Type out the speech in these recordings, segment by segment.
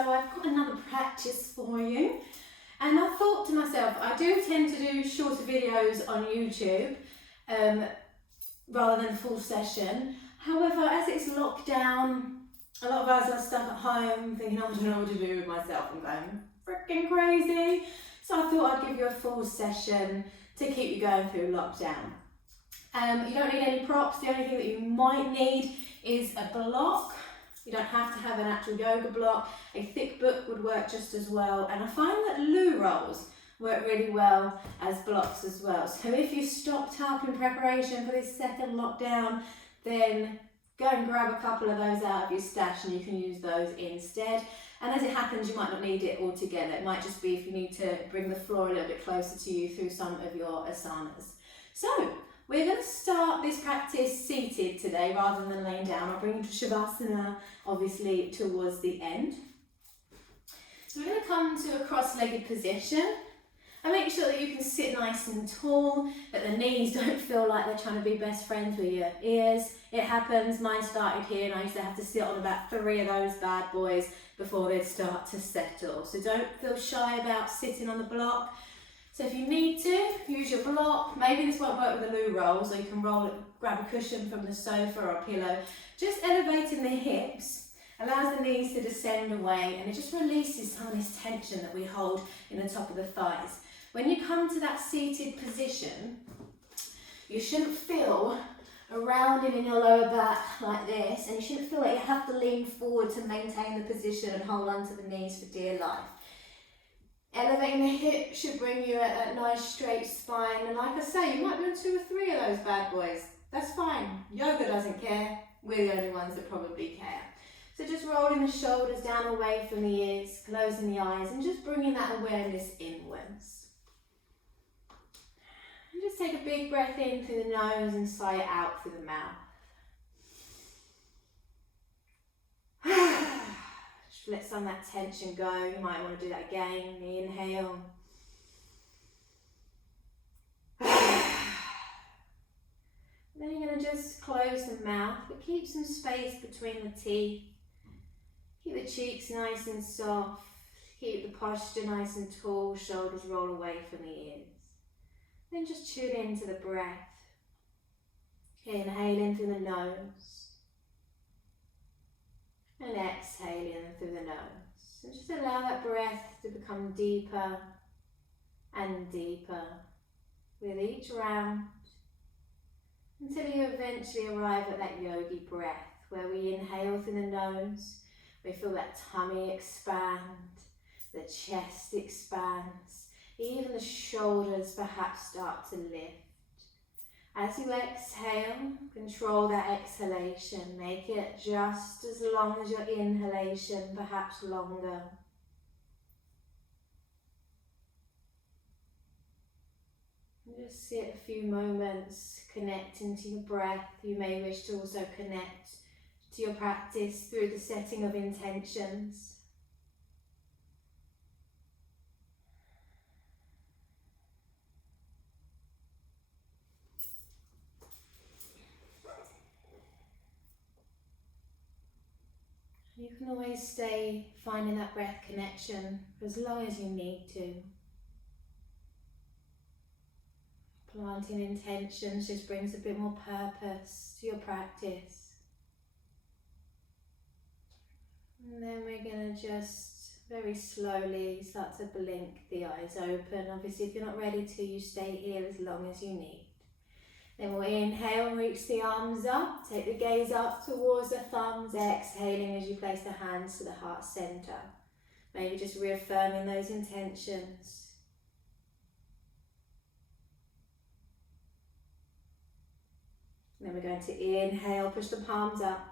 I've got another practice for you. And I thought to myself, I do tend to do shorter videos on YouTube rather than a full session. However, as it's lockdown, a lot of us are stuck at home thinking, oh, I don't know what to do with myself. I'm going freaking crazy. So I thought I'd give you a full session to keep you going through lockdown. You don't need any props. The only thing that you might need is a block. You don't have to have an actual yoga block. A thick book would work just as well. And I find that loo rolls work really well as blocks as well. So if you stocked up in preparation for this second lockdown, then go and grab a couple of those out of your stash and you can use those instead. And as it happens, you might not need it all together. It might just be if you need to bring the floor a little bit closer to you through some of your asanas. So we're going to start this practice seated today rather than laying down. I'll bring you to Shavasana obviously towards the end. So we're going to come to a cross-legged position. And make sure that you can sit nice and tall, that the knees don't feel like they're trying to be best friends with your ears. It happens, mine started here and I used to have to sit on about 3 of those bad boys before they'd start to settle. So don't feel shy about sitting on the block. So if you need to, use your block. Maybe this won't work with the loo roll, so you can roll it, grab a cushion from the sofa or a pillow. Just elevating the hips allows the knees to descend away and it just releases some of this tension that we hold in the top of the thighs. When you come to that seated position, you shouldn't feel a rounding in your lower back like this, and you shouldn't feel like you have to lean forward to maintain the position and hold onto the knees for dear life. Elevating the hips should bring you a nice straight spine, and like I say, you might be on 2 or 3 of those bad boys. That's fine. Yoga doesn't care. We're the only ones that probably care. So just rolling the shoulders down away from the ears, closing the eyes, and just bringing that awareness inwards. And just take a big breath in through the nose and sigh it out through the mouth. Just let some of that tension go. You might want to do that again. Inhale. Then you're going to just close the mouth, but keep some space between the teeth. Keep the cheeks nice and soft. Keep the posture nice and tall. Shoulders roll away from the ears. Then just tune into the breath. Inhaling through the nose. And exhaling through the nose. And just allow that breath to become deeper and deeper with each round, until you eventually arrive at that yogi breath where we inhale through the nose, we feel that tummy expand, the chest expands, even the shoulders perhaps start to lift. As you exhale, control that exhalation, make it just as long as your inhalation, perhaps longer. Just sit a few moments connecting to your breath. You may wish to also connect to your practice through the setting of intentions. You can always stay finding that breath connection for as long as you need to. Planting intentions just brings a bit more purpose to your practice. And then we're going to just very slowly start to blink the eyes open. Obviously, if you're not ready to, you stay here as long as you need. Then we'll inhale, reach the arms up, take the gaze up towards the thumbs, exhaling as you place the hands to the heart center. Maybe just reaffirming those intentions. Then we're going to inhale, push the palms up.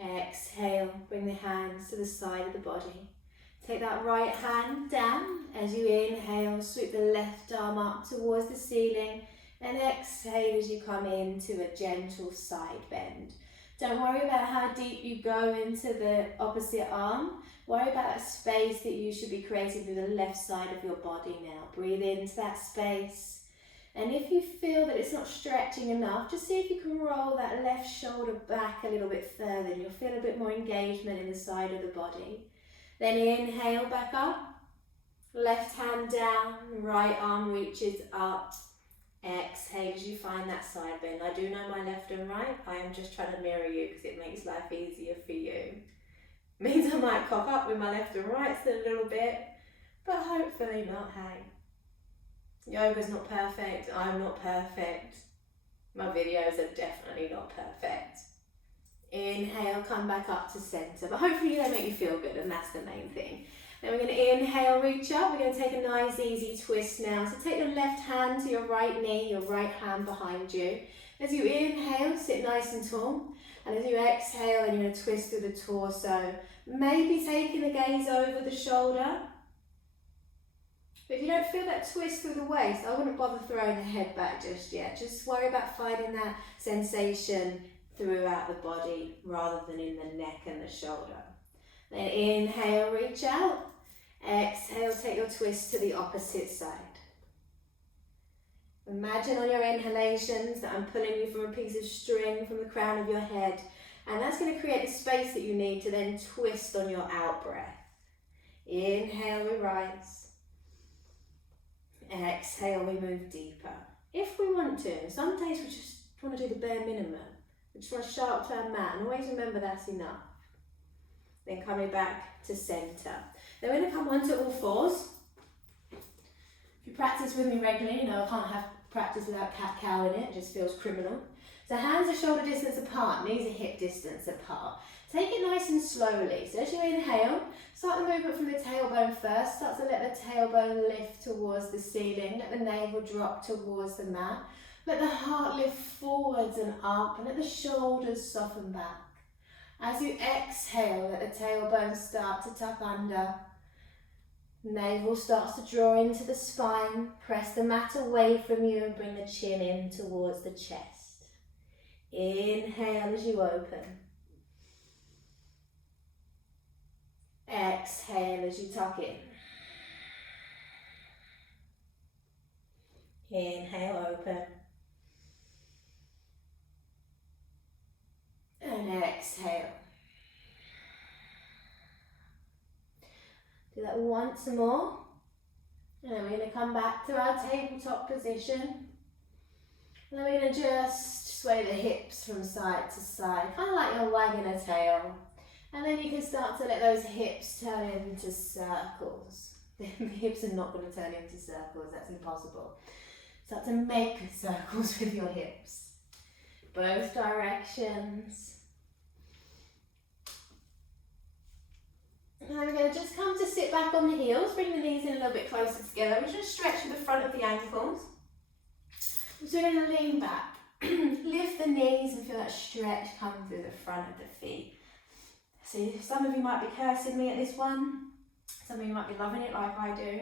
Exhale, bring the hands to the side of the body. Take that right hand down as you inhale, sweep the left arm up towards the ceiling, and exhale as you come into a gentle side bend. Don't worry about how deep you go into the opposite arm. Worry about that space that you should be creating through the left side of your body now. Breathe into that space And if you feel that it's not stretching enough, just see if you can roll that left shoulder back a little bit further and you'll feel a bit more engagement in the side of the body. Then inhale back up, left hand down, right arm reaches up. Exhale as you find that side bend. I do know my left and right. I am just trying to mirror you because it makes life easier for you. Means I might cock up with my left and right still a little bit, but hopefully not, hey. Yoga's not perfect, I'm not perfect. My videos are definitely not perfect. Inhale, come back up to center, but hopefully they make you feel good, and that's the main thing. Then we're going to inhale, reach up. We're going to take a nice easy twist now. So take your left hand to your right knee, your right hand behind you. As you inhale, sit nice and tall. And as you exhale, you're going to twist through the torso. Maybe taking the gaze over the shoulder. But if you don't feel that twist through the waist, I wouldn't bother throwing the head back just yet. Just worry about finding that sensation throughout the body rather than in the neck and the shoulder. Then inhale, reach out. Exhale, take your twist to the opposite side. Imagine on your inhalations that I'm pulling you from a piece of string from the crown of your head, and that's going to create the space that you need to then twist on your out breath. Inhale, we rise. Exhale, we move deeper. If we want to, some days we just want to do the bare minimum. We just want to show up to our mat, and always remember that's enough. Then coming back to center. Then we're going to come onto all fours. If you practice with me regularly, you know I can't have practice without cat-cow in it. It just feels criminal. So hands are shoulder distance apart, knees are hip distance apart. Take it nice and slowly. So as you inhale, start the movement from the tailbone first. Start to let the tailbone lift towards the ceiling. Let the navel drop towards the mat. Let the heart lift forwards and up, and let the shoulders soften back. As you exhale, let the tailbone start to tuck under. Navel starts to draw into the spine. Press the mat away from you and bring the chin in towards the chest. Inhale as you open. Exhale as you tuck in. Inhale, open. And exhale. Do that once more. And then we're going to come back to our tabletop position. And then we're going to just sway the hips from side to side, kind of like you're wagging a tail. And then you can start to let those hips turn into circles. The hips are not going to turn into circles, that's impossible. Start to make circles with your hips. Both directions. And we're going to just come to sit back on the heels, bring the knees in a little bit closer together. We're just stretch to the front of the ankles. So we're going to lean back, lift the knees and feel that stretch come through the front of the feet. See, some of you might be cursing me at this one. Some of you might be loving it like I do.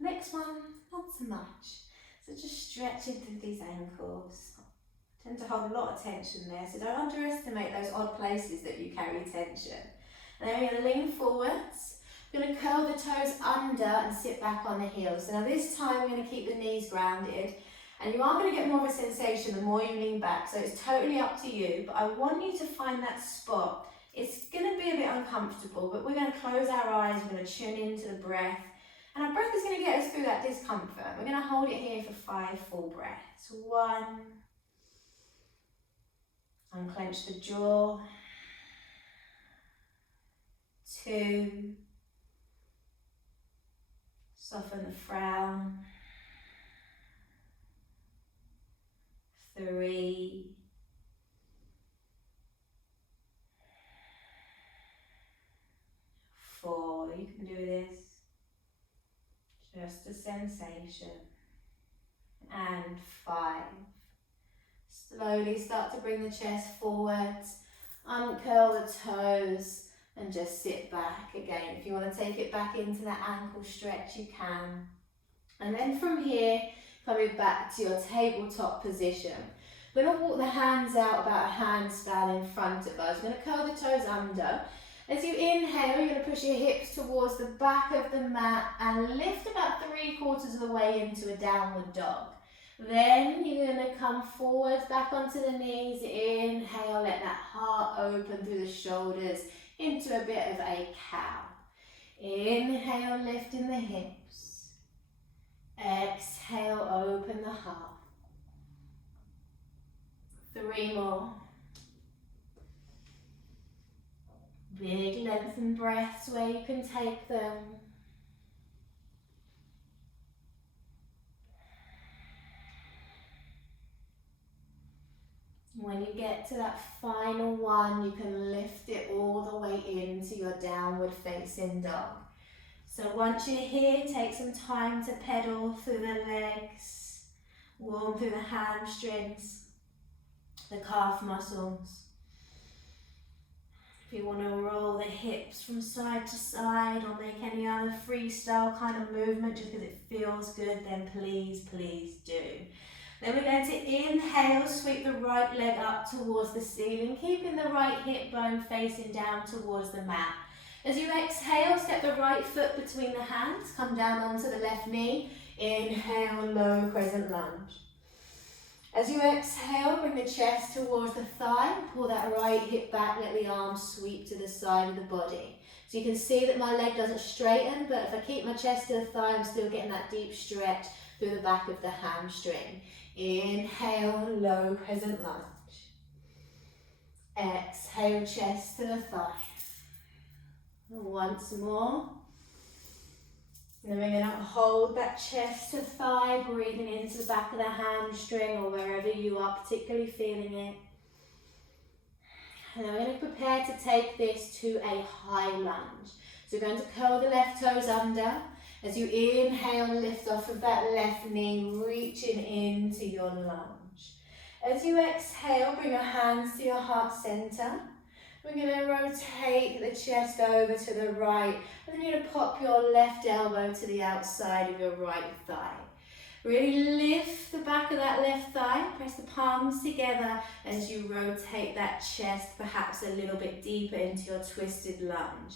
Next one, not so much. So just stretching through these ankles. I tend to hold a lot of tension there, so don't underestimate those odd places that you carry tension. And then we're going to lean forwards. We're going to curl the toes under and sit back on the heels. So now this time we're going to keep the knees grounded. And you are going to get more of a sensation the more you lean back. So it's totally up to you. But I want you to find that spot. It's going to be a bit uncomfortable, but we're going to close our eyes. We're going to tune into the breath. And our breath is going to get us through that discomfort. We're going to hold it here for 5 full breaths. 1. Unclench the jaw. 2. Soften the frown. 3. 4. You can do this. Just a sensation. And 5. Slowly start to bring the chest forwards. Uncurl the toes. And just sit back again. If you want to take it back into that ankle stretch, you can. And then from here, coming back to your tabletop position. We're going to walk the hands out about a handspan in front of us. We're going to curl the toes under. As you inhale, you're going to push your hips towards the back of the mat and lift about 3/4 of the way into a downward dog. Then you're going to come forwards, back onto the knees. Inhale, let that heart open through the shoulders into a bit of a cow. Inhale, lifting the hips. Exhale, open the heart. 3 more. Big lengthened breaths where you can take them. When you get to that final one, you can lift it all the way into your downward facing dog. So once you're here, take some time to pedal through the legs, warm through the hamstrings, the calf muscles. If you want to roll the hips from side to side or make any other freestyle kind of movement just because it feels good, then please, please do. Then we're going to inhale, sweep the right leg up towards the ceiling, keeping the right hip bone facing down towards the mat. As you exhale, step the right foot between the hands, come down onto the left knee. Inhale, low crescent lunge. As you exhale, bring the chest towards the thigh, pull that right hip back, let the arms sweep to the side of the body. So you can see that my leg doesn't straighten, but if I keep my chest to the thigh, I'm still getting that deep stretch through the back of the hamstring. Inhale, low crescent lunge. Exhale, chest to the thigh. Once more. And then we're going to hold that chest to thigh, breathing into the back of the hamstring or wherever you are particularly feeling it. And then we're going to prepare to take this to a high lunge. So we're going to curl the left toes under. As you inhale, lift off of that left knee, reaching into your lunge. As you exhale, bring your hands to your heart center. We're going to rotate the chest over to the right, and then you're going to pop your left elbow to the outside of your right thigh. Really lift the back of that left thigh, press the palms together as you rotate that chest perhaps a little bit deeper into your twisted lunge.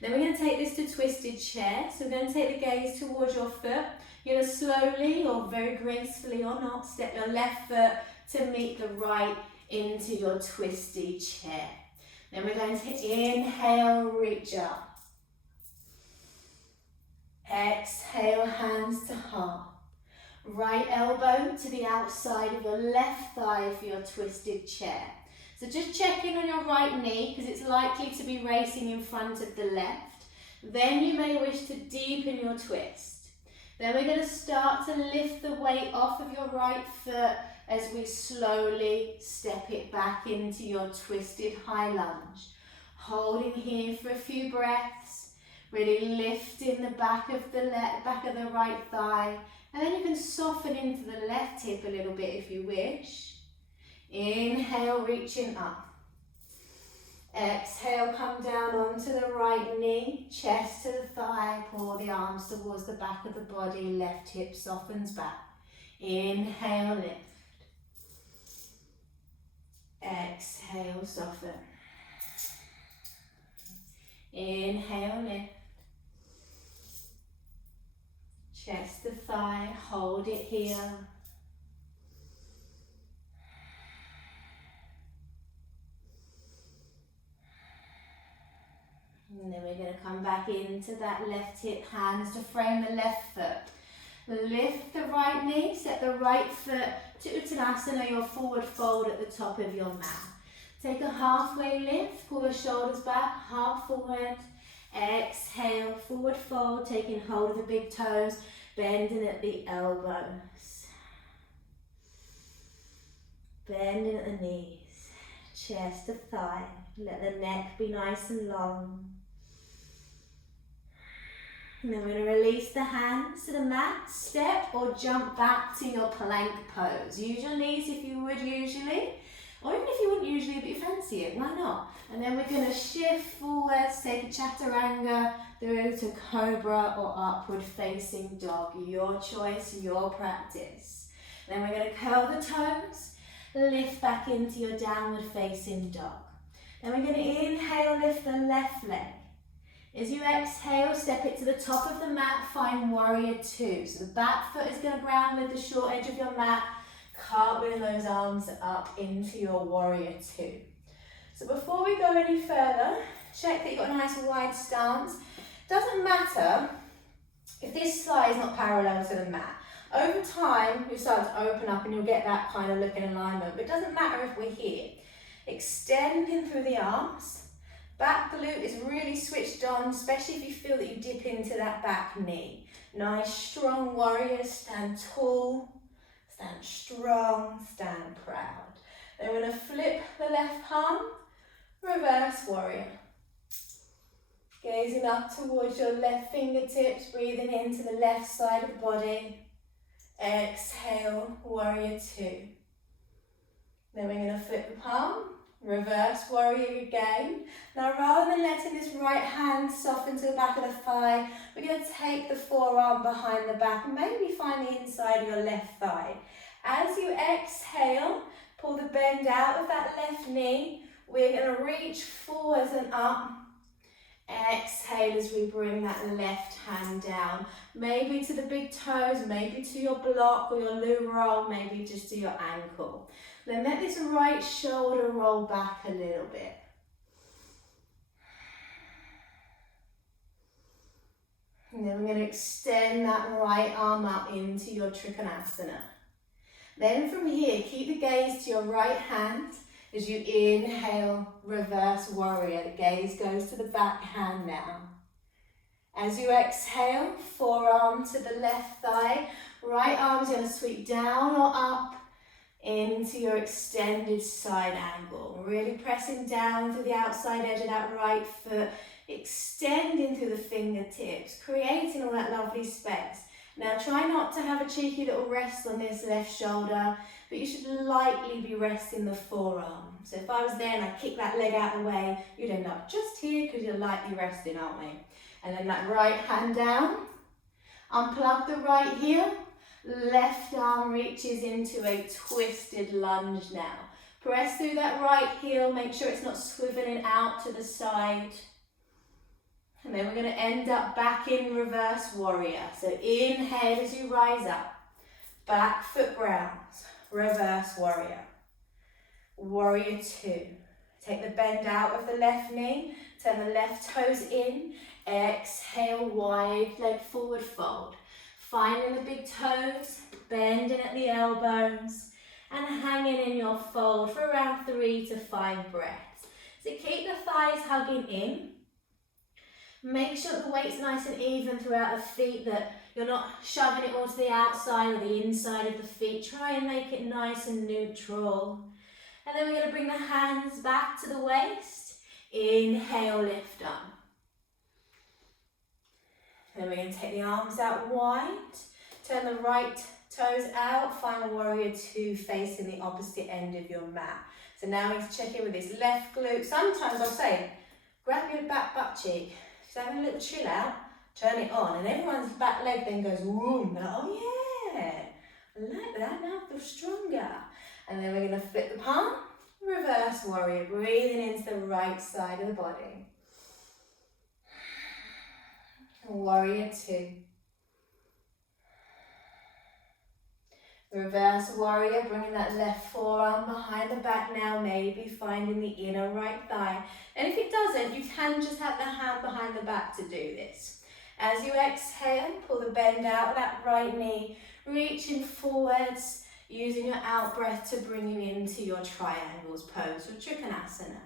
Then we're going to take this to twisted chair. So we're going to take the gaze towards your foot. You're going to slowly or very gracefully or not step your left foot to meet the right into your twisted chair. Then we're going to inhale, reach up. Exhale, hands to heart. Right elbow to the outside of your left thigh for your twisted chair. So just check in on your right knee because it's likely to be racing in front of the left. Then you may wish to deepen your twist. Then we're going to start to lift the weight off of your right foot as we slowly step it back into your twisted high lunge. Holding here for a few breaths, really lifting the back of the right thigh, and then you can soften into the left hip a little bit if you wish. Inhale, reaching up. Exhale, come down onto the right knee, chest to the thigh, pull the arms towards the back of the body, left hip softens back. Inhale, lift. Exhale, soften. Inhale, lift. Chest to thigh, hold it here. And then we're going to come back into that left hip, hands to frame the left foot. Lift the right knee, step the right foot to Uttanasana, your forward fold at the top of your mat. Take a halfway lift, pull the shoulders back, half forward. Exhale, forward fold, taking hold of the big toes, bending at the elbows. Bending at the knees, chest to thigh. Let the neck be nice and long. And then we're going to release the hands to the mat, step or jump back to your plank pose. Use your knees if you would usually, or even if you wouldn't usually but you fancy it, why not? And then we're going to shift forwards, take a chaturanga through to cobra or upward facing dog. Your choice, your practice. Then we're going to curl the toes, lift back into your downward facing dog. Then we're going to inhale, lift the left leg. As you exhale, step it to the top of the mat, find warrior two. So the back foot is going to ground with the short edge of your mat, cartwheeling those arms up into your warrior two. So before we go any further, check that you've got a nice wide stance. Doesn't matter if this thigh is not parallel to the mat. Over time, you'll start to open up and you'll get that kind of look in alignment, but it doesn't matter if we're here. Extending through the arms. Back glute is really switched on, especially if you feel that you dip into that back knee. Nice, strong warriors, stand tall, stand strong, stand proud. Then we're going to flip the left palm, reverse warrior. Gazing up towards your left fingertips, breathing into the left side of the body. Exhale, warrior two. Then we're going to flip the palm, reverse warrior again. Now rather than letting this right hand soften to the back of the thigh, we're going to take the forearm behind the back and maybe find the inside of your left thigh. As you exhale, pull the bend out of that left knee. We're going to reach forwards and up. Exhale as we bring that left hand down. Maybe to the big toes, maybe to your block or your loo roll, maybe just to your ankle. Then let this right shoulder roll back a little bit. And then we're going to extend that right arm up into your Trikonasana. Then from here, keep the gaze to your right hand. As you inhale, reverse warrior. The gaze goes to the back hand now. As you exhale, forearm to the left thigh. Right arm is going to sweep down or up into your extended side angle. Really pressing down through the outside edge of that right foot. Extending through the fingertips, creating all that lovely space. Now try not to have a cheeky little rest on this left shoulder, but you should lightly be resting the forearm. So if I was there and I kick that leg out of the way, you'd end up just here because you're lightly resting, aren't we? And then that right hand down, unplug the right heel, left arm reaches into a twisted lunge now. Press through that right heel, make sure it's not swiveling out to the side. And then we're going to end up back in reverse warrior. So inhale as you rise up, back foot grounds, reverse warrior. Warrior two. Take the bend out of the left knee, turn the left toes in, exhale, wide leg forward fold. Finding the big toes, bending at the elbows, and hanging in your fold for around 3 to 5 breaths. So keep the thighs hugging in. Make sure the weight's nice and even throughout the feet, that you're not shoving it all to the outside or the inside of the feet. Try and make it nice and neutral. And then we're going to bring the hands back to the waist. Inhale, lift up. Then we're going to take the arms out wide. Turn the right toes out. Find warrior two facing the opposite end of your mat. So now we need to check in with this left glute. Sometimes I'll say, grab your back butt cheek. Just having a little chill out, turn it on, and everyone's back leg then goes, whoom. They're like, oh yeah, I like that, now I feel stronger. And then we're going to flip the palm, reverse warrior, breathing into the right side of the body. Warrior two. Reverse warrior, bringing that left forearm behind the back now, maybe finding the inner right thigh. And if it doesn't, you can just have the hand behind the back to do this. As you exhale, pull the bend out of that right knee, reaching forwards, using your out breath to bring you into your triangles pose or Trikonasana.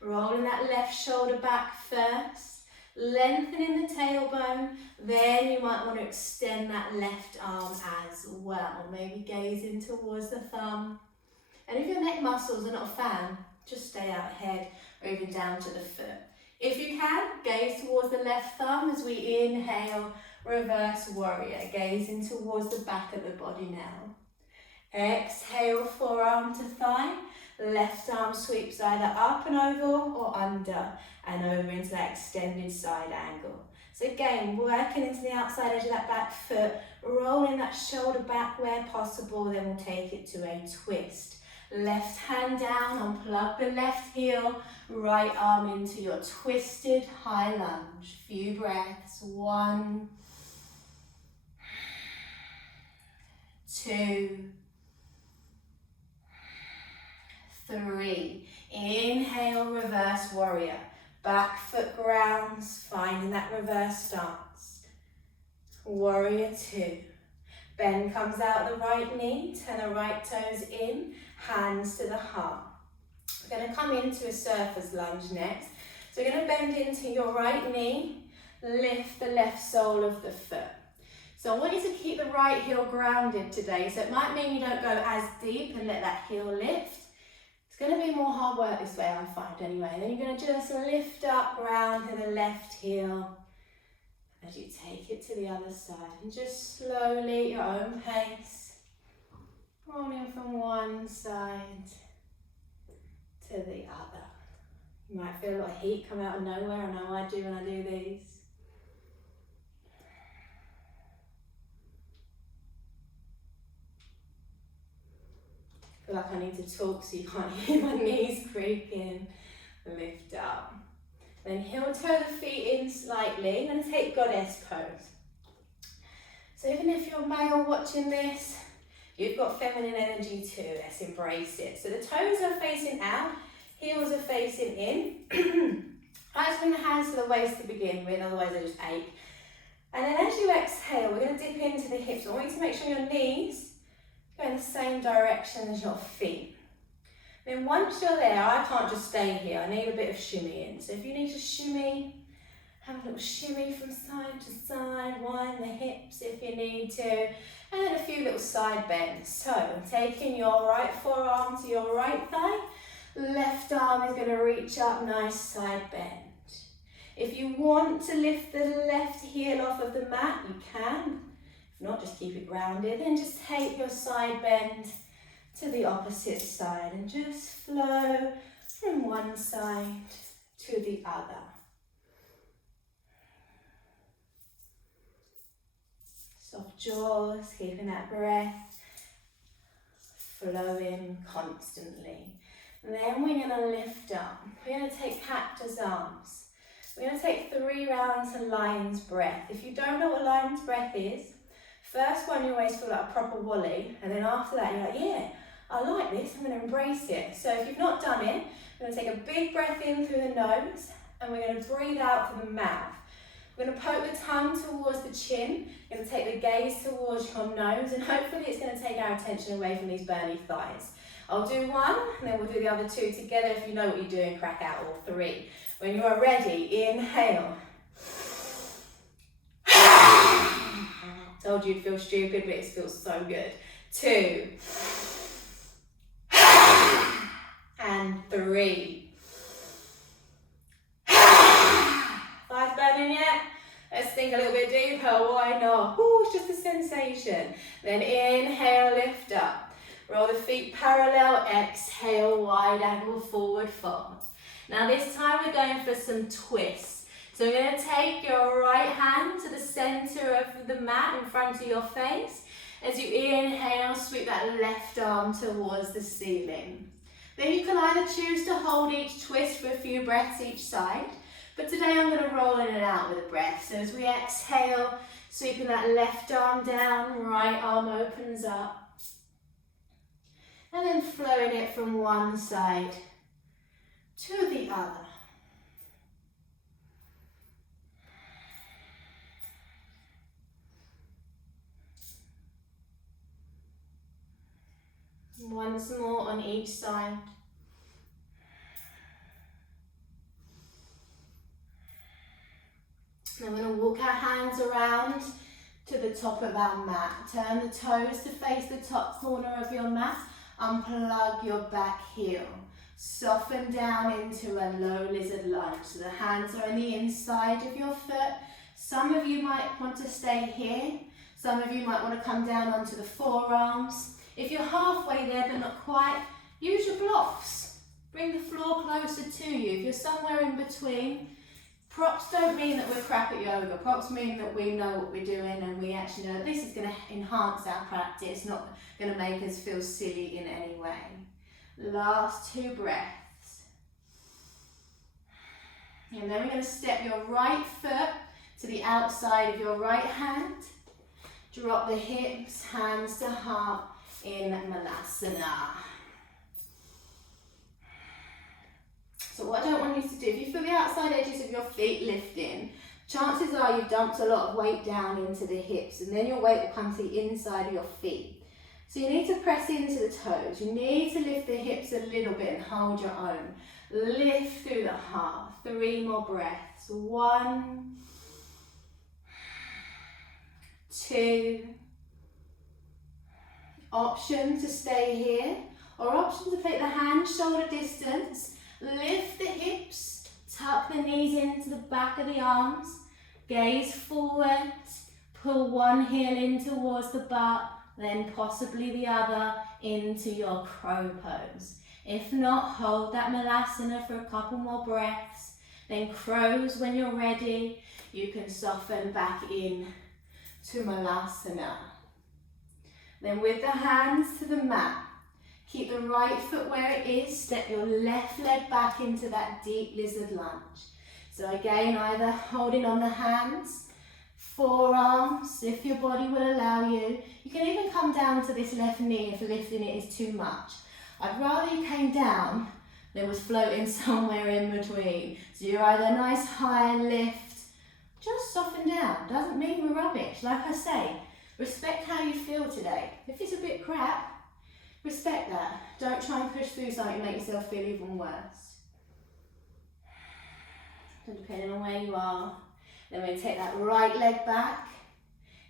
Rolling that left shoulder back first. Lengthening the tailbone, then you might want to extend that left arm as well. Maybe gazing towards the thumb. And if your neck muscles are not a fan, just stay out ahead or even down to the foot. If you can, gaze towards the left thumb as we inhale, reverse warrior, gazing towards the back of the body now. Exhale, forearm to thigh. Left arm sweeps either up and over or under and over into that extended side angle. So again, working into the outside edge of that back foot, rolling that shoulder back where possible, then we'll take it to a twist. Left hand down, unplug the left heel, right arm into your twisted high lunge. Few breaths. 1, 2, 3. Inhale, reverse warrior. Back foot grounds, finding that reverse stance. Warrior 2. Bend comes out the right knee, turn the right toes in, hands to the heart. We're going to come into a surfer's lunge next. So we're going to bend into your right knee, lift the left sole of the foot. So I want you to keep the right heel grounded today. So it might mean you don't go as deep and let that heel lift. It's going to be more hard work this way, I find anyway. Then you're going to just lift up, ground to the left heel as you take it to the other side. And just slowly, your own pace, rolling from one side to the other. You might feel a lot of heat come out of nowhere. I know I do when I do these. I feel like I need to talk so you can't hear my knees creaking. Lift up. Then heel toe the feet in slightly and take goddess pose. So even if you're male watching this, you've got feminine energy too. Let's embrace it. So the toes are facing out, heels are facing in. I just bring the hands to the waist to begin with, otherwise they just ache. And then as you exhale, we're going to dip into the hips. I want you to make sure your knees go in the same direction as your feet. Then once you're there, I can't just stay here. I need a bit of shimmying. So if you need to shimmy, have a little shimmy from side to side, wind the hips if you need to, and then a few little side bends. So taking your right forearm to your right thigh, left arm is going to reach up, nice side bend. If you want to lift the left heel off of the mat, you can. If not, just keep it grounded. Then just take your side bend to the opposite side and just flow from one side to the other. Soft jaws, keeping that breath flowing constantly. And then we're going to lift up. We're going to take cactus arms. We're going to take 3 rounds of lion's breath. If you don't know what lion's breath is, first one you always feel like a proper wally, and then after that you're like, yeah, I like this, I'm going to embrace it. So if you've not done it, we're going to take a big breath in through the nose, and we're going to breathe out through the mouth. We're going to poke the tongue towards the chin, we're going to take the gaze towards your nose, and hopefully it's going to take our attention away from these burny thighs. I'll do one, and then we'll do the other 2 together. If you know what you're doing, crack out all 3. When you are ready, inhale. Told you you'd feel stupid, but it feels so good. 2. And 3. Thighs burning yet? Let's think a little bit deeper, why not? Ooh, it's just a sensation. Then inhale, lift up. Roll the feet parallel, exhale, wide angle forward fold. Now this time we're going for some twists. So we're going to take your right hand to the center of the mat in front of your face. As you inhale, sweep that left arm towards the ceiling. Then you can either choose to hold each twist for a few breaths each side, but today I'm going to roll in and out with a breath. So as we exhale, sweeping that left arm down, right arm opens up, and then flowing it from one side to the other. Once more on each side. Then we're going to walk our hands around to the top of our mat. Turn the toes to face the top corner of your mat. Unplug your back heel. Soften down into a low lizard lunge. So the hands are on the inside of your foot. Some of you might want to stay here. Some of you might want to come down onto the forearms. If you're halfway there but not quite, use your blocks. Bring the floor closer to you. If you're somewhere in between, props don't mean that we're crap at yoga. Props mean that we know what we're doing and we actually know that this is going to enhance our practice, not going to make us feel silly in any way. Last 2 breaths. And then we're going to step your right foot to the outside of your right hand. Drop the hips, hands to heart in Malasana. So what I don't want you to do, if you feel the outside edges of your feet lifting, chances are you've dumped a lot of weight down into the hips, and then your weight will come to the inside of your feet. So you need to press into the toes. You need to lift the hips a little bit and hold your own. Lift through the heart. 3 more breaths. 1, 2. Option to stay here, or option to take the hands shoulder distance. Lift the hips, tuck the knees into the back of the arms, gaze forward, pull one heel in towards the butt, then possibly the other into your crow pose. If not, hold that Malasana for a couple more breaths, then crows when you're ready. You can soften back in to Malasana. Then with the hands to the mat, keep the right foot where it is, step your left leg back into that deep lizard lunge. So again, either holding on the hands, forearms, if your body will allow you. You can even come down to this left knee if lifting it is too much. I'd rather you came down than was floating somewhere in between. So you're either nice high lift, just soften down. Doesn't mean we're rubbish. Like I say, respect how you feel today. If it's a bit crap, respect that. Don't try and push through something and make yourself feel even worse. So depending on where you are, then we're going to take that right leg back.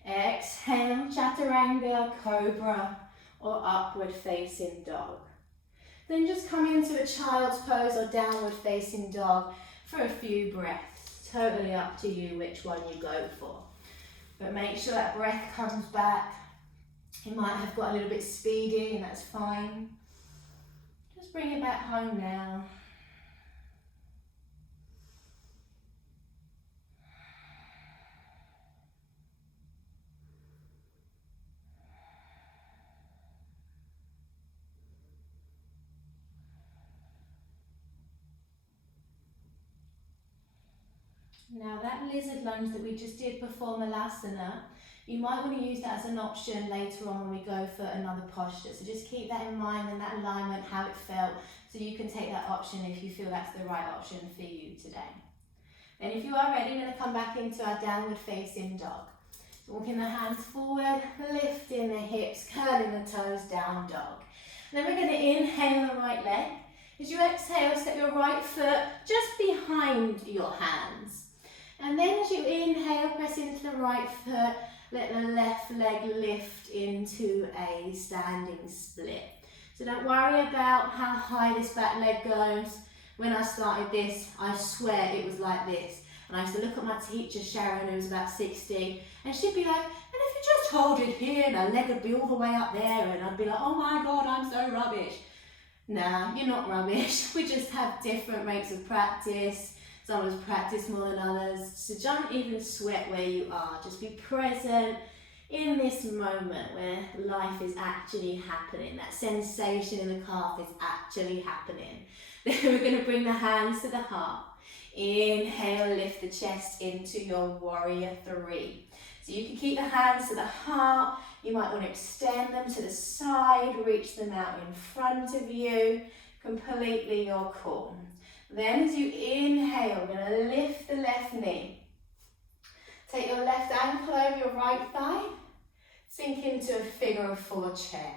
Exhale, Chaturanga, Cobra, or upward facing dog. Then just come into a child's pose or downward facing dog for a few breaths. Totally up to you which one you go for. But make sure that breath comes back. You might have got a little bit speedy, and that's fine. Just bring it back home now. Now that lizard lunge that we just did before Malasana, you might want to use that as an option later on when we go for another posture. So just keep that in mind and that alignment, how it felt, so you can take that option if you feel that's the right option for you today. Then if you are ready, we're going to come back into our downward facing dog. So walking the hands forward, lifting the hips, curling the toes, down dog. And then we're going to inhale the right leg. As you exhale, step your right foot just behind your hands. And then as you inhale, press into the right foot, let the left leg lift into a standing split. So don't worry about how high this back leg goes. When I started this, I swear it was like this. And I used to look at my teacher, Sharon, who was about 60, and she'd be like, and if you just hold it here, the leg would be all the way up there. And I'd be like, oh my God, I'm so rubbish. Nah, you're not rubbish. We just have different rates of practice. Some of us practice more than others. So don't even sweat where you are. Just be present in this moment where life is actually happening. That sensation in the calf is actually happening. Then we're going to bring the hands to the heart. Inhale, lift the chest into your warrior 3. So you can keep the hands to the heart. You might want to extend them to the side, reach them out in front of you. Completely your call. Then as you inhale, we're going to lift the left knee. Take your left ankle over your right thigh. Sink into a figure of 4 chair.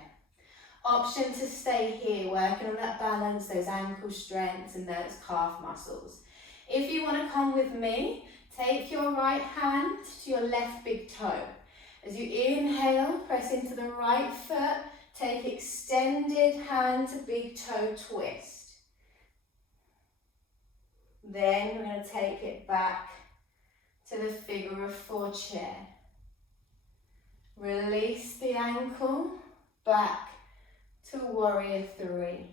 Option to stay here, working on that balance, those ankle strengths and those calf muscles. If you want to come with me, take your right hand to your left big toe. As you inhale, press into the right foot. Take extended hand to big toe twist. Then we're going to take it back to the figure of 4 chair. Release the ankle, back to warrior 3.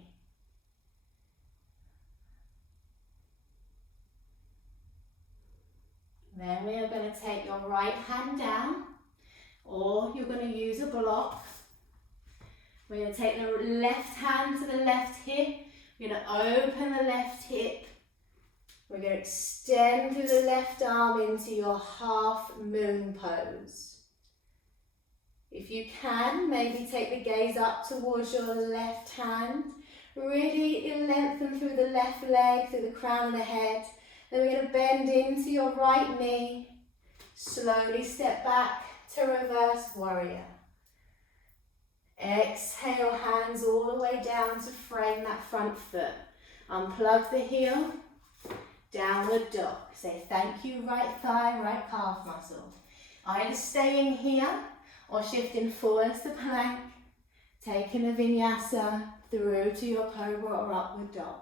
Then we are going to take your right hand down, or you're going to use a block. We're going to take the left hand to the left hip. We're going to open the left hip. We're going to extend through the left arm into your half moon pose. If you can, maybe take the gaze up towards your left hand. Really lengthen through the left leg, through the crown of the head. Then we're going to bend into your right knee. Slowly step back to reverse warrior. Exhale, hands all the way down to frame that front foot. Unplug the heel. Downward dog. Say thank you, right thigh, right calf muscle. Either staying here or shifting forwards to plank, taking a vinyasa through to your cobra or upward dog,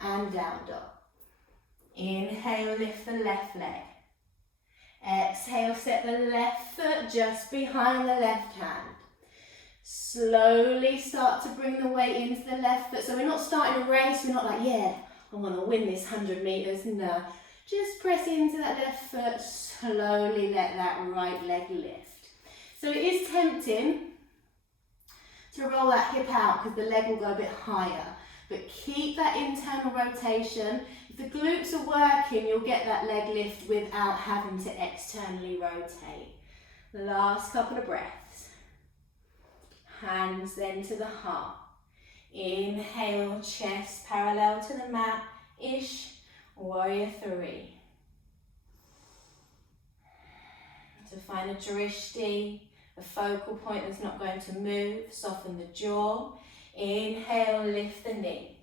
and down dog. Inhale, lift the left leg. Exhale, set the left foot just behind the left hand. Slowly start to bring the weight into the left foot. So we're not starting a race, we're not like, yeah, I want to win this 100 meters. No, just press into that left foot, slowly let that right leg lift. So it is tempting to roll that hip out because the leg will go a bit higher, but keep that internal rotation. If the glutes are working, you'll get that leg lift without having to externally rotate. Last couple of breaths. Hands then to the heart. Inhale, chest parallel to the mat, ish, warrior three. To find a drishti, a focal point that's not going to move, soften the jaw. Inhale, lift the knee.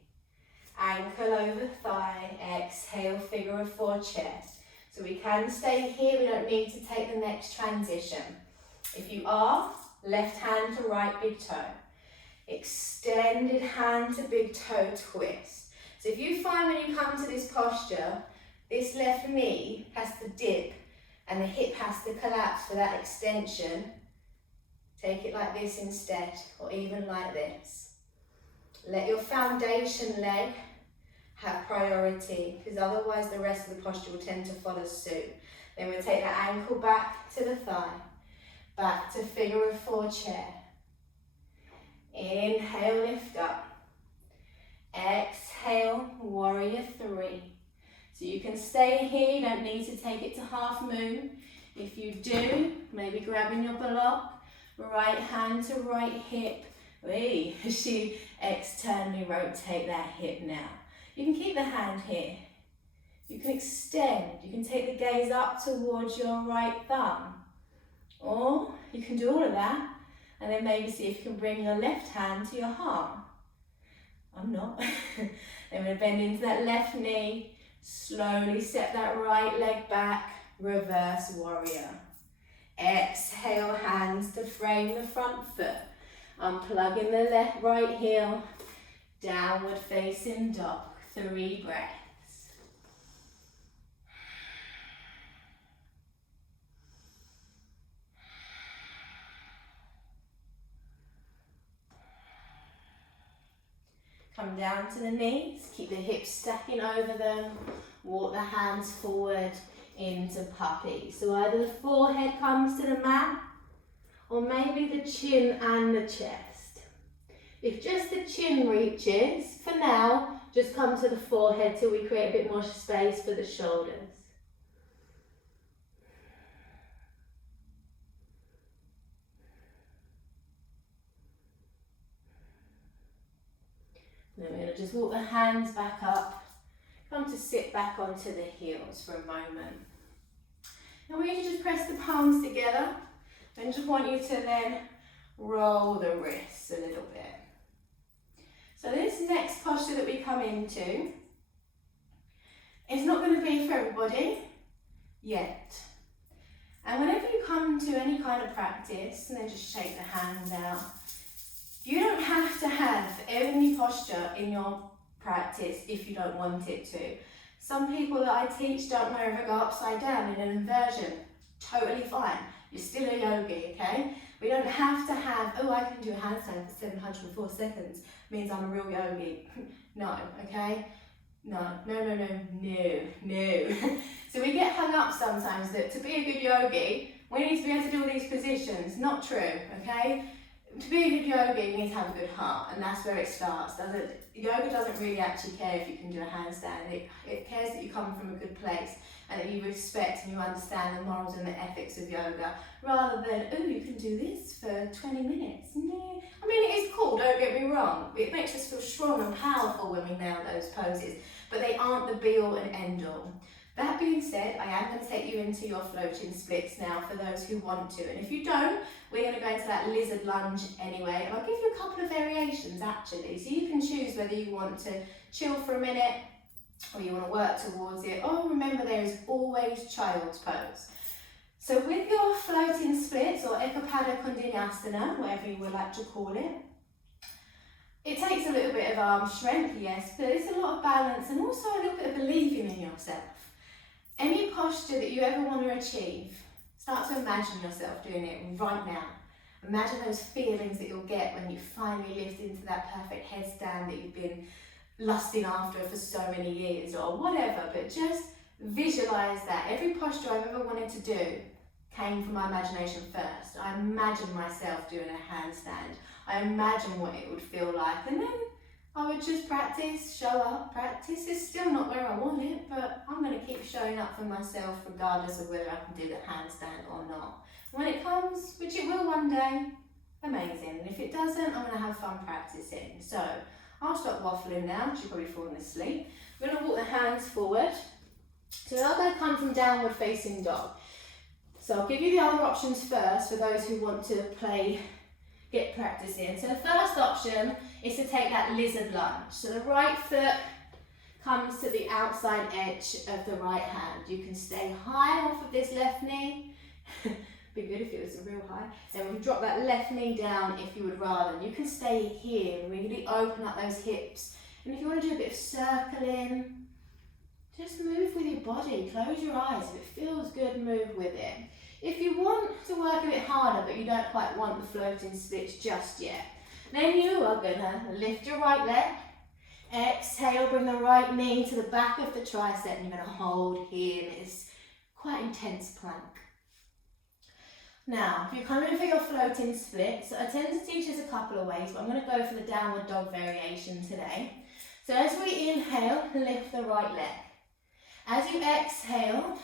Ankle over thigh, exhale, figure of four chest. So we can stay here, we don't need to take the next transition. If you are, left hand to right big toe. Extended hand to big toe twist. So if you find when you come to this posture, this left knee has to dip and the hip has to collapse for that extension, take it like this instead, or even like this. Let your foundation leg have priority, because otherwise the rest of the posture will tend to follow suit. Then we'll take that ankle back to the thigh, back to figure of four chair. Inhale, lift up. Exhale, warrior three. So you can stay here, you don't need to take it to half moon. If you do, maybe grabbing your block, right hand to right hip. As you externally rotate that hip now. You can keep the hand here. You can extend, you can take the gaze up towards your right thumb. Or you can do all of that and then maybe see if you can bring your left hand to your heart. I'm not. Then we're going to bend into that left knee. Slowly step that right leg back, reverse warrior. Exhale, hands to frame the front foot. Unplugging the left right heel, downward facing dog. 3 breaths. Come down to the knees, keep the hips stacking over them, walk the hands forward into puppy. So either the forehead comes to the mat, or maybe the chin and the chest. If just the chin reaches, for now, just come to the forehead till we create a bit more space for the shoulders. Then we're going to just walk the hands back up, come to sit back onto the heels for a moment. Now we're going to just press the palms together. I just want you to then roll the wrists a little bit. So this next posture that we come into, it's not going to be for everybody yet. And whenever you come to any kind of practice, and then just shake the hands out, you don't have to have any posture in your practice if you don't want it to. Some people that I teach don't know ever go upside down in an inversion. Totally fine. You're still a yogi, okay? We don't have to have, oh, I can do a handstand for 704 seconds, means I'm a real yogi. No, okay? No. So we get hung up sometimes that to be a good yogi, we need to be able to do all these positions. Not true, okay? to be a good yoga, you need to have a good heart, and that's where it starts. Yoga doesn't really actually care if you can do a handstand. It cares that you come from a good place and that you respect and you understand the morals and the ethics of yoga, rather than, oh, you can do this for 20 minutes. No. I mean, it is cool, don't get me wrong. It makes us feel strong and powerful when we nail those poses, but they aren't the be all and end all. That being said, I am going to take you into your floating splits now for those who want to. And if you don't, we're going to go into that lizard lunge anyway. And I'll give you a couple of variations actually. So you can choose whether you want to chill for a minute or you want to work towards it. Oh, remember there is always child's pose. So with your floating splits or Badakanasana, whatever you would like to call it, it takes a little bit of arm strength, yes, but it's a lot of balance and also a little bit of believing in yourself. Any posture that you ever want to achieve, start to imagine yourself doing it right now. Imagine those feelings that you'll get when you finally lift into that perfect headstand that you've been lusting after for so many years or whatever, but just visualize that. Every posture I've ever wanted to do came from my imagination first. I imagined myself doing a handstand. I imagine what it would feel like, and then I would just practice, show up. Practice is still not where I want it, but I'm going to keep showing up for myself regardless of whether I can do the handstand or not. When it comes, which it will one day, amazing. And if it doesn't, I'm going to have fun practicing. So I'll stop waffling now, she's probably fallen asleep. We're going to walk the hands forward. So they're going to come from downward facing dog. So I'll give you the other options first for those who want to get practice in. So the first option is to take that lizard lunge. So the right foot comes to the outside edge of the right hand. You can stay high off of this left knee. Be good if it was a real high. Then we drop that left knee down if you would rather. You can stay here and really open up those hips. And if you want to do a bit of circling, just move with your body. Close your eyes. If it feels good, move with it. If you want to work a bit harder but you don't quite want the floating splits just yet, then you are going to lift your right leg, exhale, bring the right knee to the back of the tricep, and you're going to hold here in this quite intense plank. Now, if you're coming for your floating splits, I tend to teach this a couple of ways, but I'm going to go for the downward dog variation today. So as we inhale, lift the right leg. As you exhale,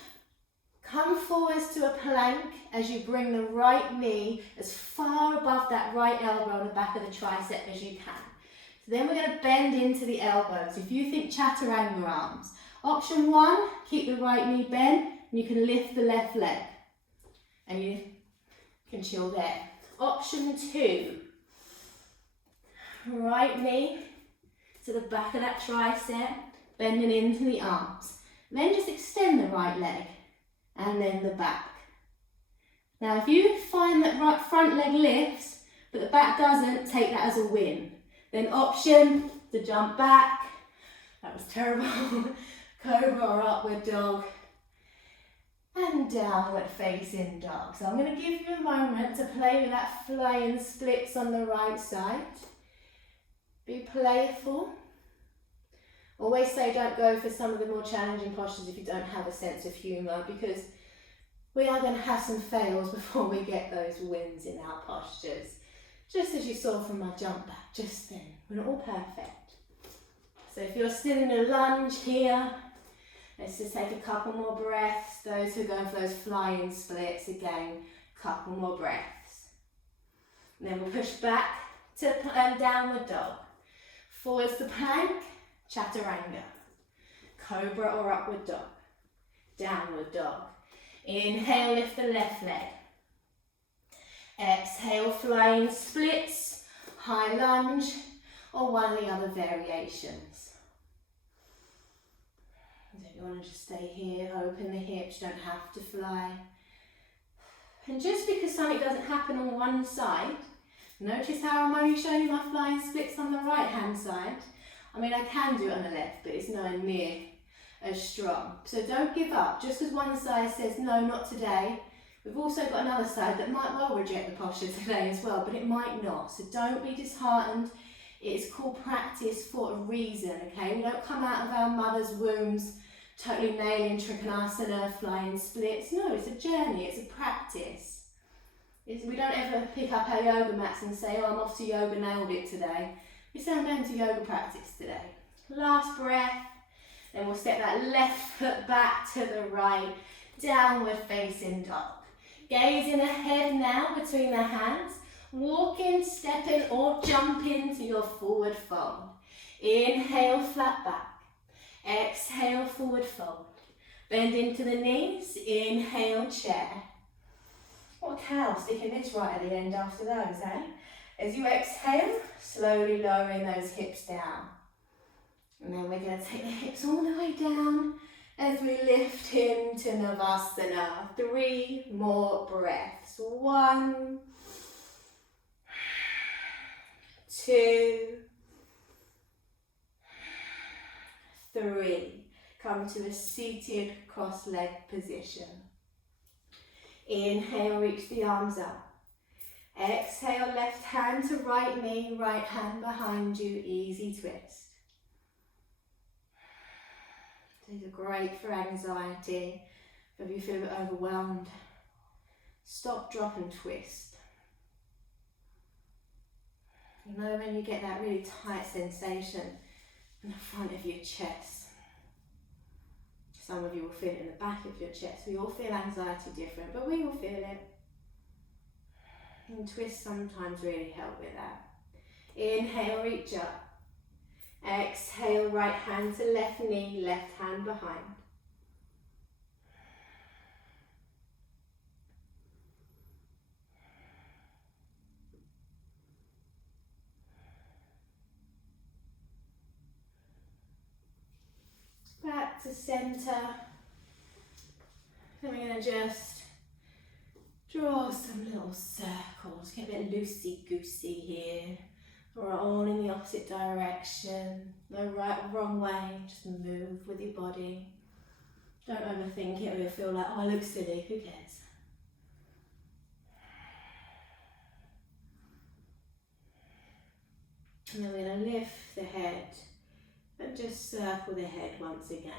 come forwards to a plank as you bring the right knee as far above that right elbow on the back of the tricep as you can. So then we're going to bend into the elbows. If you think chaturanga arms. Option 1, keep the right knee bent and you can lift the left leg. And you can chill there. Option 2, right knee to the back of that tricep, bending into the arms. Then just extend the right leg. And then the back. Now if you find that right front leg lifts, but the back doesn't, take that as a win. Then option to jump back, that was terrible, cobra or upward dog, and downward facing dog. So I'm going to give you a moment to play with that flying splits on the right side. Be playful. Always say don't go for some of the more challenging postures if you don't have a sense of humour, because we are going to have some fails before we get those wins in our postures. Just as you saw from my jump back just then, we're not all perfect. So if you're still in a lunge here, let's just take a couple more breaths. Those who are going for those flying splits, again, couple more breaths. And then we'll push back to downward dog. Forwards to plank. Chaturanga, cobra or upward dog, downward dog. Inhale, lift the left leg. Exhale, flying splits, high lunge, or one of the other variations. So if you want to just stay here, open the hips, you don't have to fly. And just because something doesn't happen on one side, notice how I'm only showing you my flying splits on the right hand side. I mean, I can do it on the left, but it's nowhere near as strong. So don't give up. Just because one side says, no, not today, we've also got another side that might well reject the posture today as well, but it might not. So don't be disheartened. It's called practice for a reason, okay? We don't come out of our mother's wombs totally nailing Trikonasana, flying splits. No, it's a journey, it's a practice. is we don't ever pick up our yoga mats and say, oh, I'm off to yoga, nailed it today. We say, I'm going to yoga practice today. Last breath, then we'll step that left foot back to the right, downward facing dog. Gazing ahead now between the hands, walking, stepping or jumping to your forward fold. Inhale, flat back. Exhale, forward fold. Bend into the knees, inhale, chair. What a cow, sticking this right at the end after those, eh? As you exhale, slowly lowering those hips down. And then we're going to take the hips all the way down as we lift into Navasana. 3 more breaths. 1, 2, 3. Come to a seated cross-leg position. Inhale, reach the arms up. Exhale, left hand to right knee, right hand behind you, easy twist. These are great for anxiety. If you feel a bit overwhelmed, stop, drop and twist. You know when you get that really tight sensation in the front of your chest. Some of you will feel it in the back of your chest. We all feel anxiety different, but we all feel it. And twists sometimes really help with that. Inhale, reach up. Exhale, right hand to left knee, left hand behind. Back to centre. Then we're going to just draw some little circles, get a bit loosey-goosey here. We're all in the opposite direction, no right or wrong way, just move with your body. Don't overthink it or you'll feel like, oh, I look silly, who cares? And then we're going to lift the head and just circle the head once again.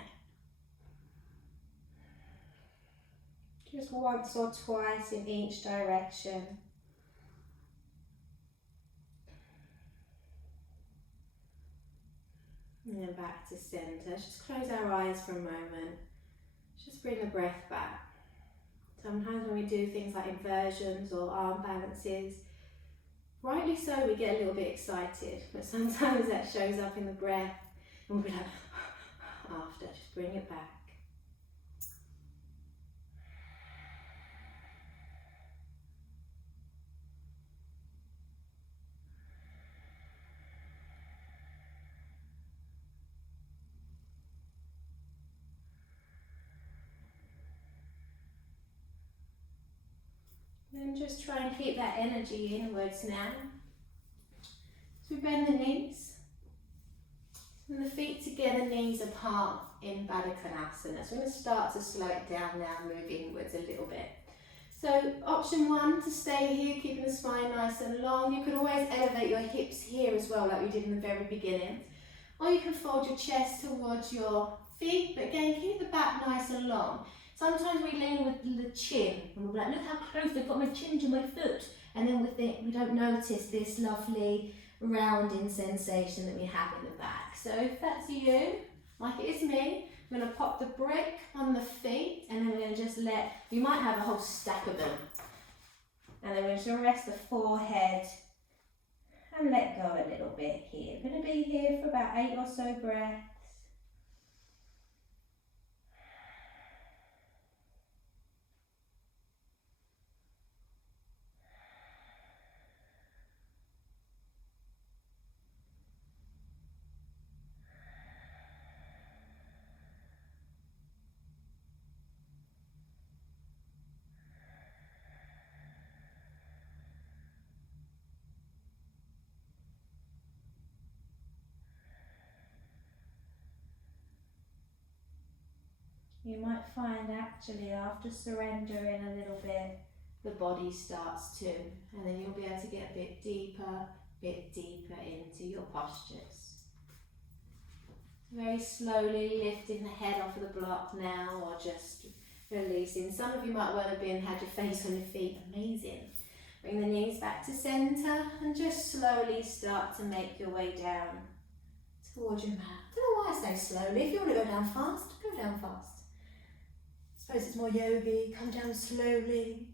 Just once or twice in each direction. And then back to centre. Just close our eyes for a moment. Just bring the breath back. Sometimes when we do things like inversions or arm balances, rightly so, we get a little bit excited, but sometimes that shows up in the breath and we'll be like, after, just bring it back. Then just try and keep that energy inwards now. So we bend the knees. And the feet together, knees apart in Badakanasana. So we're going to start to slow it down now, move inwards a little bit. So option 1, to stay here, keeping the spine nice and long. You can always elevate your hips here as well, like we did in the very beginning. Or you can fold your chest towards your feet, but again, keep the back nice and long. Sometimes we lean with the chin, and we'll be like, look how close I've got my chin to my foot. And then we don't notice this lovely rounding sensation that we have in the back. So if that's you, like it is me, I'm going to pop the brick on the feet, and then we're going to just you might have a whole stack of them. And then we're just going to rest the forehead and let go a little bit here. We're going to be here for about 8 or so breaths. You might find actually after surrendering a little bit, the body starts to, and then you'll be able to get a bit deeper into your postures. Very slowly lifting the head off of the block now, or just releasing. Some of you might well have had your face on your feet, amazing. Bring the knees back to centre and just slowly start to make your way down towards your mat. I don't know why I say slowly. If you want to go down fast, go down fast. I suppose it's more yogi, come down slowly.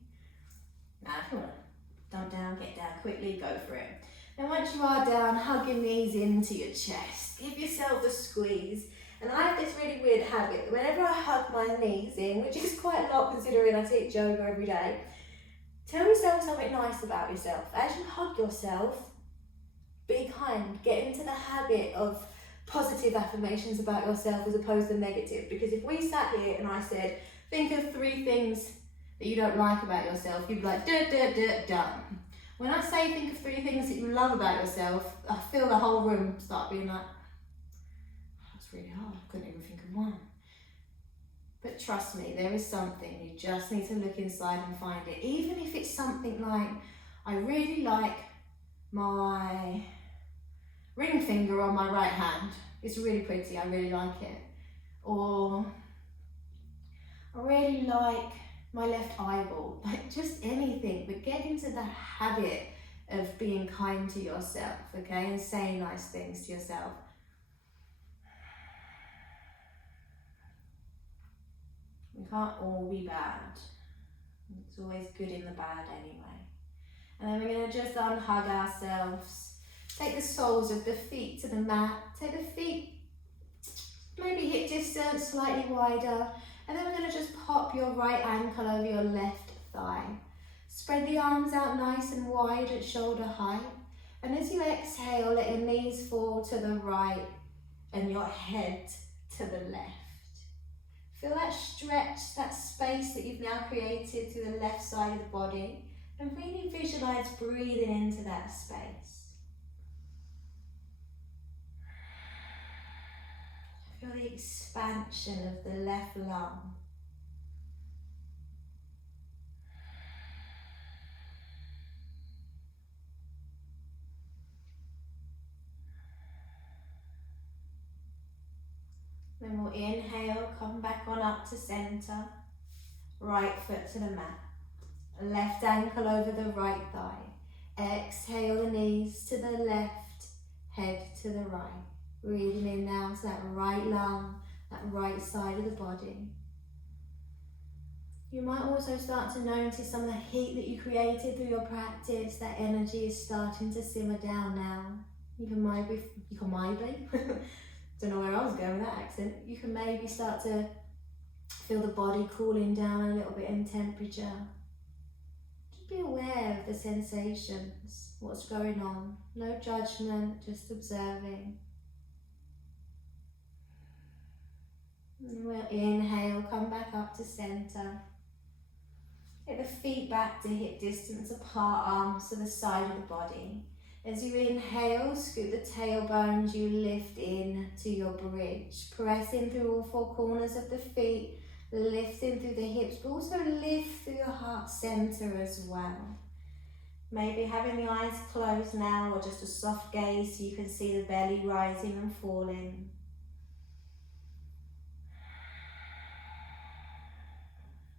Now, if you want to dump down, get down quickly, go for it. Then once you are down, hug your knees into your chest. Give yourself a squeeze. And I have this really weird habit that whenever I hug my knees in, which is quite a lot considering I teach yoga every day, tell yourself something nice about yourself. As you hug yourself, be kind. Get into the habit of positive affirmations about yourself as opposed to negative. Because if we sat here and I said, think of 3 things that you don't like about yourself, you'd be like, done. When I say think of 3 things that you love about yourself, I feel the whole room start being like, that's really hard, I couldn't even think of one. But trust me, there is something, you just need to look inside and find it. Even if it's something like, I really like my ring finger on my right hand. It's really pretty, I really like it. Or, I really like my left eyeball. Like just anything, but get into the habit of being kind to yourself, okay? And saying nice things to yourself. We can't all be bad. It's always good in the bad anyway. And then we're going to just unhug ourselves. Take the soles of the feet to the mat. Take the feet maybe hip distance, slightly wider. And then we're going to just pop your right ankle over your left thigh. Spread the arms out nice and wide at shoulder height. And as you exhale, let your knees fall to the right and your head to the left. Feel that stretch, that space that you've now created to the left side of the body, and really visualize breathing into that space. Feel the expansion of the left lung. Then we'll inhale, come back on up to center, right foot to the mat, left ankle over the right thigh. Exhale the knees to the left, head to the right. Breathing in now to that right lung, that right side of the body. You might also start to notice some of the heat that you created through your practice. That energy is starting to simmer down now. You can maybe don't know where I was going with that accent. You can maybe start to feel the body cooling down a little bit in temperature. Just be aware of the sensations, what's going on. No judgment, just observing. And we'll inhale, come back up to center. Get the feet back to hip distance apart, arms to the side of the body. As you inhale, scoot the tailbones, you lift in to your bridge. Pressing through all 4 corners of the feet, lifting through the hips, but also lift through your heart center as well. Maybe having the eyes closed now, or just a soft gaze so you can see the belly rising and falling.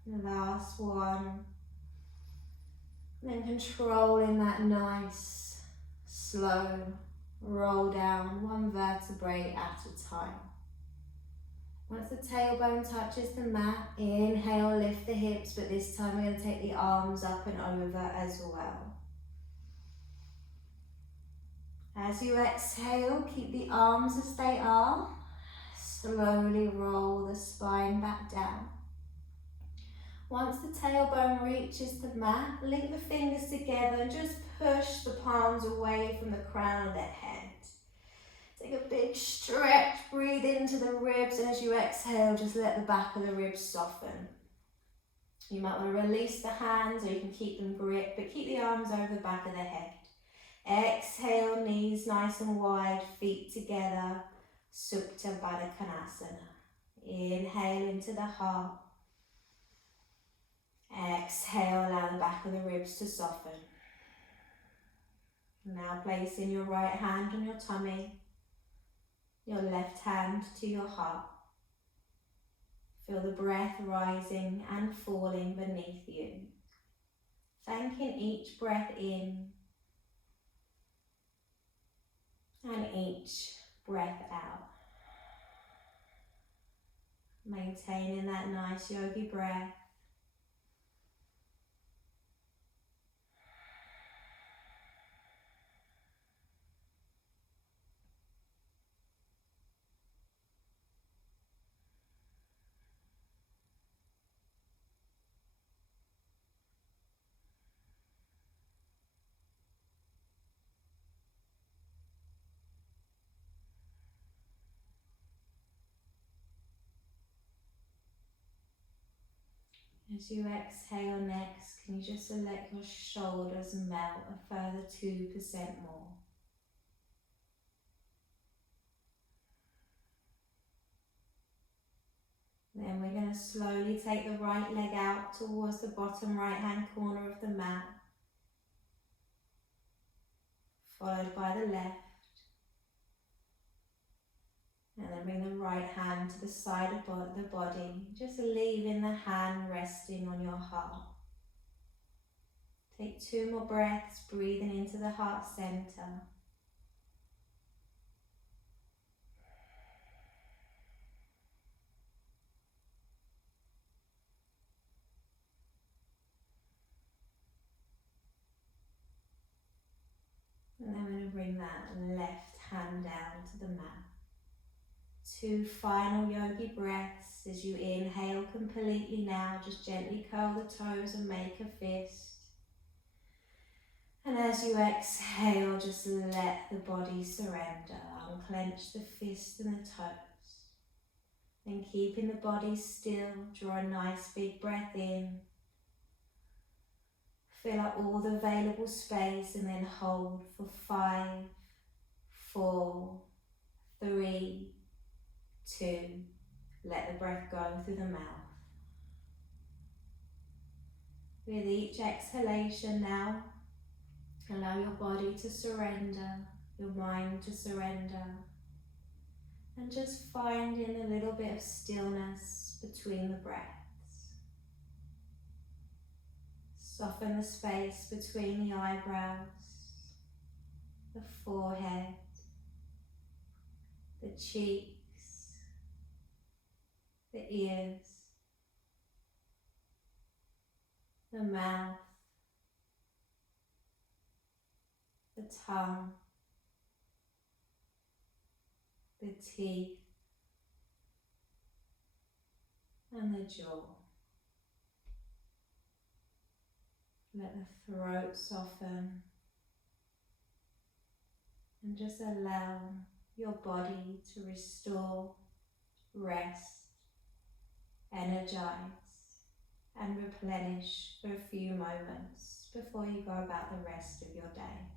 Last one. And then controlling that nice, slow roll down, 1 vertebrae at a time. Once the tailbone touches the mat, inhale, lift the hips, but this time we're going to take the arms up and over as well. As you exhale, keep the arms as they are. Slowly roll the spine back down. Once the tailbone reaches the mat, link the fingers together and just push the palms away from the crown of the head. Take a big stretch, breathe into the ribs, and as you exhale, just let the back of the ribs soften. You might want to release the hands, or you can keep them gripped, but keep the arms over the back of the head. Exhale, knees nice and wide, feet together, Supta Badakanasana. Inhale into the heart. Exhale, allow the back of the ribs to soften. Now placing your right hand on your tummy, your left hand to your heart. Feel the breath rising and falling beneath you. Thanking each breath in and each breath out. Maintaining that nice yogi breath. As you exhale next, can you just let your shoulders melt a further 2% more? Then we're going to slowly take the right leg out towards the bottom right hand corner of the mat, followed by the left. And then bring the right hand to the side of the body, just leaving the hand resting on your heart. Take 2 more breaths, breathing into the heart center. And then we're going to bring that left hand down to the mat. 2 final yogi breaths as you inhale completely now. Just gently curl the toes and make a fist. And as you exhale, just let the body surrender. Unclench the fist and the toes. Then keeping the body still, draw a nice big breath in. Fill up all the available space and then hold for 5, 4, 3, 2. Let the breath go through the mouth. With each exhalation now, allow your body to surrender, your mind to surrender, and just finding a little bit of stillness between the breaths. Soften the space between the eyebrows, the forehead, the cheeks, the ears, the mouth, the tongue, the teeth, and the jaw. Let the throat soften and just allow your body to restore, rest, energize, and replenish for a few moments before you go about the rest of your day.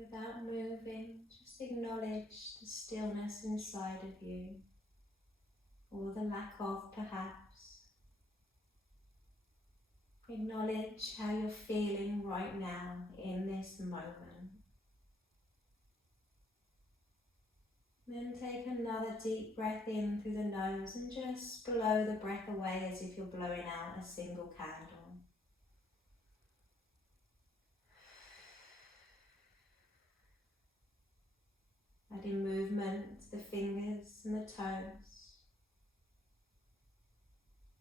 Without moving, just acknowledge the stillness inside of you, or the lack of perhaps. Acknowledge how you're feeling right now in this moment. Then take another deep breath in through the nose and just blow the breath away as if you're blowing out a single candle. Adding movement to the fingers and the toes.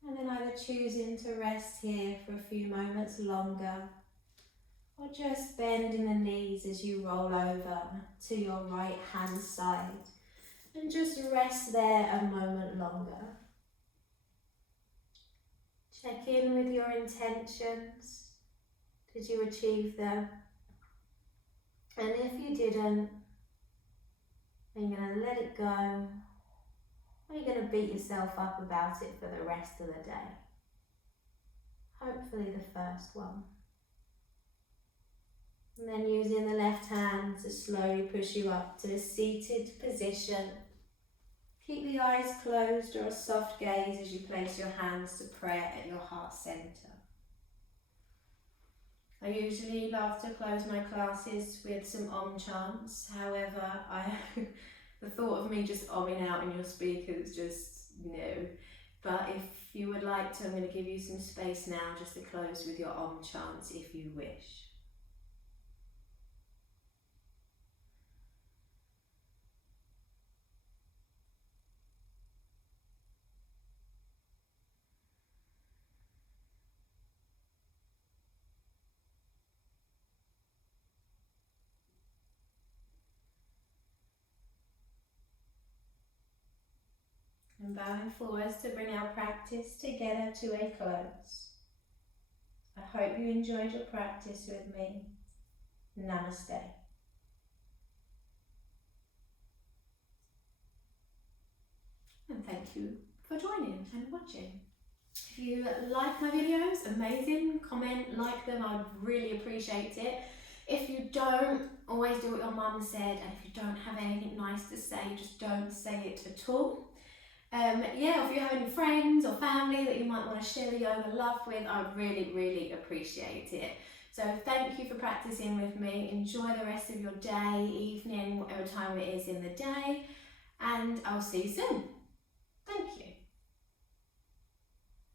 And then either choosing to rest here for a few moments longer, or just bending the knees as you roll over to your right hand side, And just rest there a moment longer. Check in with your intentions. Did you achieve them? And if you didn't, then you're going to let it go, or you're going to beat yourself up about it for the rest of the day. Hopefully the first one. And then using the left hand to slowly push you up to a seated position. Keep the eyes closed or a soft gaze as you place your hands to prayer at your heart centre. I usually love to close my classes with some Om chants. However, the thought of me just omming out in your speakers just no. But if you would like to, I'm going to give you some space now just to close with your Om chants if you wish. And bowing forwards to bring our practice together to a close. I hope you enjoyed your practice with me. Namaste. And thank you for joining and watching. If you like my videos, amazing, comment, like them, I'd really appreciate it. If you don't, always do what your mum said, and if you don't have anything nice to say, just don't say it at all. If you have any friends or family that you might want to share the yoga love with, I'd really, really appreciate it. So thank you for practicing with me. Enjoy the rest of your day, evening, whatever time it is in the day, and I'll see you soon. Thank you.